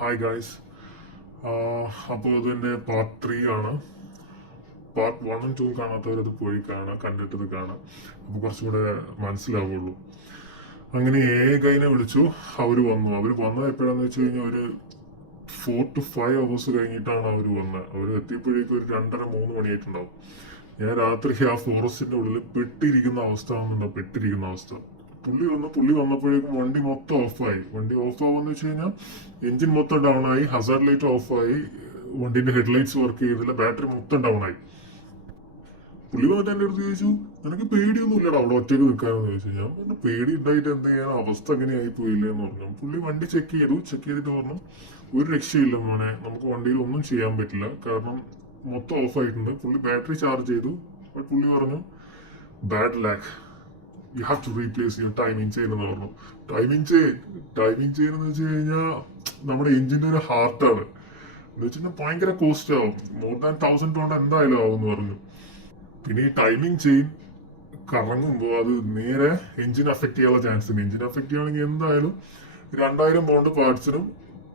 Hi guys. അപ്പോൾ ഇതിൻ്റെ part 3 ആണ്. പാർട്ട് 1 ഉം 2 കാണാത്തവരത് പോയി കാണാം, കണ്ടിട്ടത് കാണാം. അപ്പോൾ കുറച്ചും കൂടെ മനസ്സിലാവുള്ളൂ. അങ്ങനെ ഗൈനെ വിളിച്ചു. അവർ വന്നത് എപ്പോഴാന്ന് വെച്ച് കഴിഞ്ഞാൽ ഒരു 4 to 5 hours കഴിഞ്ഞിട്ടാണ് അവർ വന്നത്. അവർ എത്തിയപ്പോഴേക്കും ഒരു 2:30-3 മണിയായിട്ടുണ്ടാവും. ഞാൻ രാത്രി ആ ഫോറസ്റ്റിന്റെ ഉള്ളിൽ പെട്ടിരിക്കുന്ന അവസ്ഥ. പുള്ളി വന്നപ്പോഴേക്കും വണ്ടി മൊത്തം ഓഫായി. വണ്ടി ഓഫ് ആവുമെന്ന് വെച്ച് കഴിഞ്ഞാൽ എഞ്ചിൻ മൊത്തം ഡൗൺ ആയി, ഹസാർഡ് ലൈറ്റ് ഓഫായി, വണ്ടിന്റെ ഹെഡ്ലൈറ്റ്സ് വർക്ക് ചെയ്തില്ല, ബാറ്ററി മൊത്തം ഡൗൺ ആയി. പുള്ളി വന്നിട്ട് എൻ്റെ അടുത്ത് ചോദിച്ചു, നിനക്ക് പേടിയൊന്നും ഇല്ലടാ അവിടെ ഒറ്റയ്ക്ക് നിൽക്കാനെന്ന് ചോദിച്ചു. ഞാൻ പറഞ്ഞു പേടി ഉണ്ടായിട്ട് എന്ത് ചെയ്യാൻ, അവസ്ഥ അങ്ങനെ ആയി പോയില്ലേന്ന് പറഞ്ഞു. പുള്ളി വണ്ടി ചെക്ക് ചെയ്തിട്ട് പറഞ്ഞു ഒരു രക്ഷയില്ല മോനെ, നമുക്ക് വണ്ടിയിൽ ഒന്നും ചെയ്യാൻ പറ്റില്ല, കാരണം മൊത്തം ഓഫ് ആയിട്ടുണ്ട്. പുള്ളി ബാറ്ററി ചാർജ് ചെയ്തു. ബട്ട് പുള്ളി പറഞ്ഞു bad luck, you have to replace your timing chain എന്ന് പറഞ്ഞു. ടൈമിംഗ് ചെയിൻ എന്ന് വെച്ച് കഴിഞ്ഞാൽ നമ്മുടെ എഞ്ചിന്റെ ഒരു ഹാർട്ടാണ്. എന്ന് വെച്ചിട്ടുണ്ടെങ്കിൽ ഭയങ്കര കോസ്റ്റ് ആവും, മോർ ദാൻ 1000 എന്തായാലും ആവും എന്ന് പറഞ്ഞു. പിന്നെ ഈ ടൈമിംഗ് ചെയിൻ കറങ്ങുമ്പോൾ അത് നേരെ എഞ്ചിൻ അഫക്ട് ചെയ്യാനുള്ള ചാൻസ് ഉണ്ട്. എഞ്ചിൻ അഫക്ട് ചെയ്യുകയാണെങ്കിൽ എന്തായാലും 2000 പൗണ്ട് പാർട്സിനും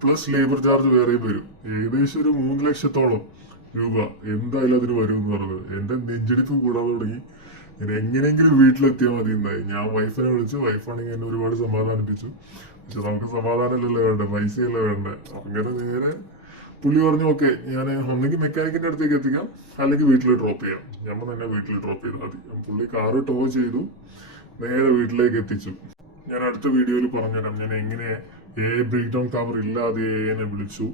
പ്ലസ് ലേബർ ചാർജ് വേറെയും വരും. ഏകദേശം ഒരു 3 ലക്ഷത്തോളം രൂപ എന്തായാലും അതിന് വരും എന്ന് പറഞ്ഞത്. എന്റെ നെഞ്ചിടിപ്പ് കൂടാൻ തുടങ്ങി. ഞാൻ എങ്ങനെയെങ്കിലും വീട്ടിലെത്തിയാൽ മതി എന്നായി. ഞാൻ വൈഫിനെ വിളിച്ചു. വൈഫാണെങ്കിൽ എന്നെ ഒരുപാട് സമാധാനിപ്പിച്ചു. പക്ഷെ നമുക്ക് സമാധാനമല്ലല്ലോ വേണ്ടേ, പൈസയല്ലേ വേണ്ടേ. അങ്ങനെ നേരെ പുള്ളി പറഞ്ഞു ഓക്കെ, ഞാൻ ഒന്നെങ്കിൽ മെക്കാനിക്കിന്റെ അടുത്തേക്ക് എത്തിക്കാം, അല്ലെങ്കിൽ വീട്ടിൽ ഡ്രോപ്പ് ചെയ്യാം. നമ്മൾ തന്നെ വീട്ടിൽ ഡ്രോപ്പ് ചെയ്താൽ മതി. പുള്ളി കാറ് ടോ ചെയ്തു, നേരെ വീട്ടിലേക്ക് എത്തിച്ചു. ഞാൻ അടുത്ത വീഡിയോയിൽ പറഞ്ഞുതരാം ഞാൻ എങ്ങനെ ബ്രേക്ക് ഡൗൺ കവർ ഇല്ലാതെ എന്നെ വിളിച്ചു,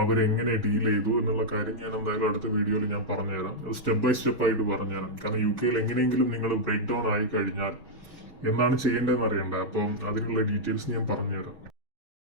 അവരെങ്ങനെ ഡീൽ ചെയ്തു എന്നുള്ള കാര്യം. ഞാൻ എന്തായാലും അടുത്ത വീഡിയോയിൽ ഞാൻ പറഞ്ഞുതരാം. സ്റ്റെപ്പ് ബൈ സ്റ്റെപ്പ് ആയിട്ട് പറഞ്ഞുതരാം. കാരണം UK എങ്ങനെയെങ്കിലും നിങ്ങൾ ബ്രേക്ക് ഡൗൺ ആയി കഴിഞ്ഞാൽ എന്താണ് ചെയ്യേണ്ടതെന്ന് അറിയണ്ട. അപ്പം അതിനുള്ള ഡീറ്റെയിൽസ് ഞാൻ പറഞ്ഞുതരാം.